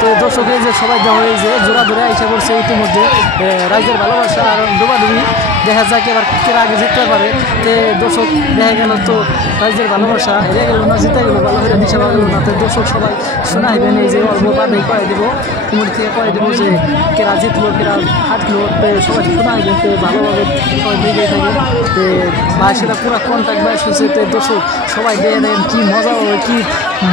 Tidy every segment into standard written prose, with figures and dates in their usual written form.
তো দর্শক এই যে সবাই দেওয়া হয়ে যে জোড়া ধরে আইসা করছে ইতিমধ্যে রাইজের ভালোবাসা আর ডোবাডুবি দেখা যাক এবার কেরা আগে জিততে পারে। তো দর্শক দেখা গেল তো রাইজের ভালোবাসা হেরে গেল না, জিতে গেল, ভালো করে দিশা ভালো না। তো দর্শক সবাই শোনাইবেন এই যে অল্প বাদেই কয়ে দেবো, কুমির থেকে কয়ে দেবো যে কেরা জিতলো কেরা হাঁটলো। তো সবাই শোনাইবেন, তো ভালোভাবে সবাই দেখে থাকবেন। তো সেটা পুরো কন্ট্যাক্ট বাইশ হয়েছে। তো দর্শক সবাই দেখে দেখেন কি মজা হবে, কি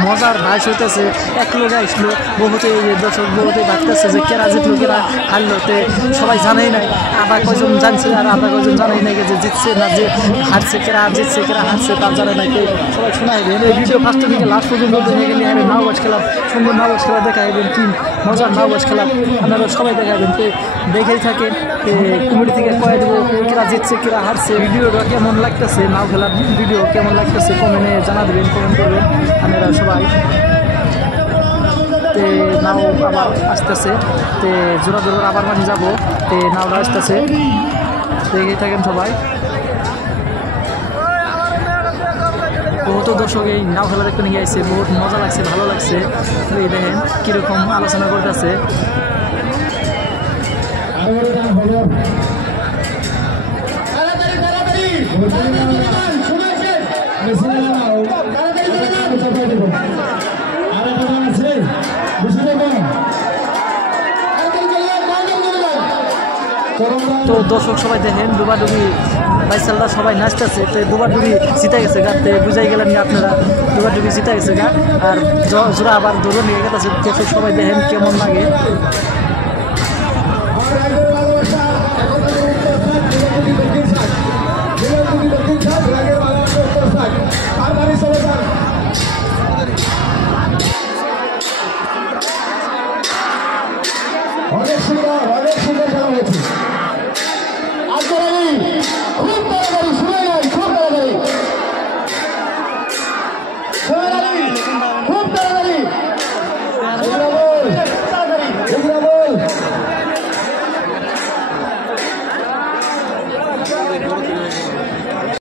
মজার বাইশ হইতেছে। এক লোক আসলো বহুতে দর্শক বহুতে ভাবতেছে যে কেরা জিতলো কেরা হারলো। তো সবাই জানেই নাই, আধা কয়জন জানছে আর আধা কয়জন জানেই নাই যে জিতছে না যে হারছে, কেরা জিতছে কেরা হারছে তার জানে নাই। তো সবাই শোনাইবেন এই ভিডিও ফার্স্ট থেকে লাস্ট পর্যন্ত দেখে গেলে আর নাওবাজ খেলা, সুন্দর নাওবাজ খেলা দেখাইবেন, কি মজার নাওবাজ খেলা আপনারা সবাই দেখাবেন। তো দেখেই থাকেন কুমির থেকে কয়ে দেবো কেরা জিতছে কেরা হারছে। ভিডিওটা কেমন লাগতেছে, নাও খেলার ভিডিও কেমন লাগতেছে কমেন্টে জানা দেবেন, কমেন্ট করবেন আপনারা সবাই। তে নাও আবার আসতেছে, তে জোড়া জোড়া আবার মাঝে যাবো। তে নাওটা আসতেছে, দেখেই থাকেন সবাই। বহুত দর্শক এই নাও খেলা দেখতে নিয়ে আসছে, বহুত মজা লাগছে, ভালো লাগছে। এই দেখেন কীরকম আলোচনা করতেছে। তো দর্শক সবাই দেখেন ডুবাডুবি বাইসালরা সবাই নাচতেছে। তো ডুবাডুবি জিতে গেছে গা, তো বুঝাই গেলেন আপনারা ডুবাডুবি জিতে গেছে গা। আর জোড়া আবার দৌড় নিয়ে গেছে। দর্শক সবাই দেখেন কেমন লাগে। অনেক সুন্দর খেলা হয়েছে। খুব তাড়াতাড়ি শুনে নাই, খুব তাড়াতাড়ি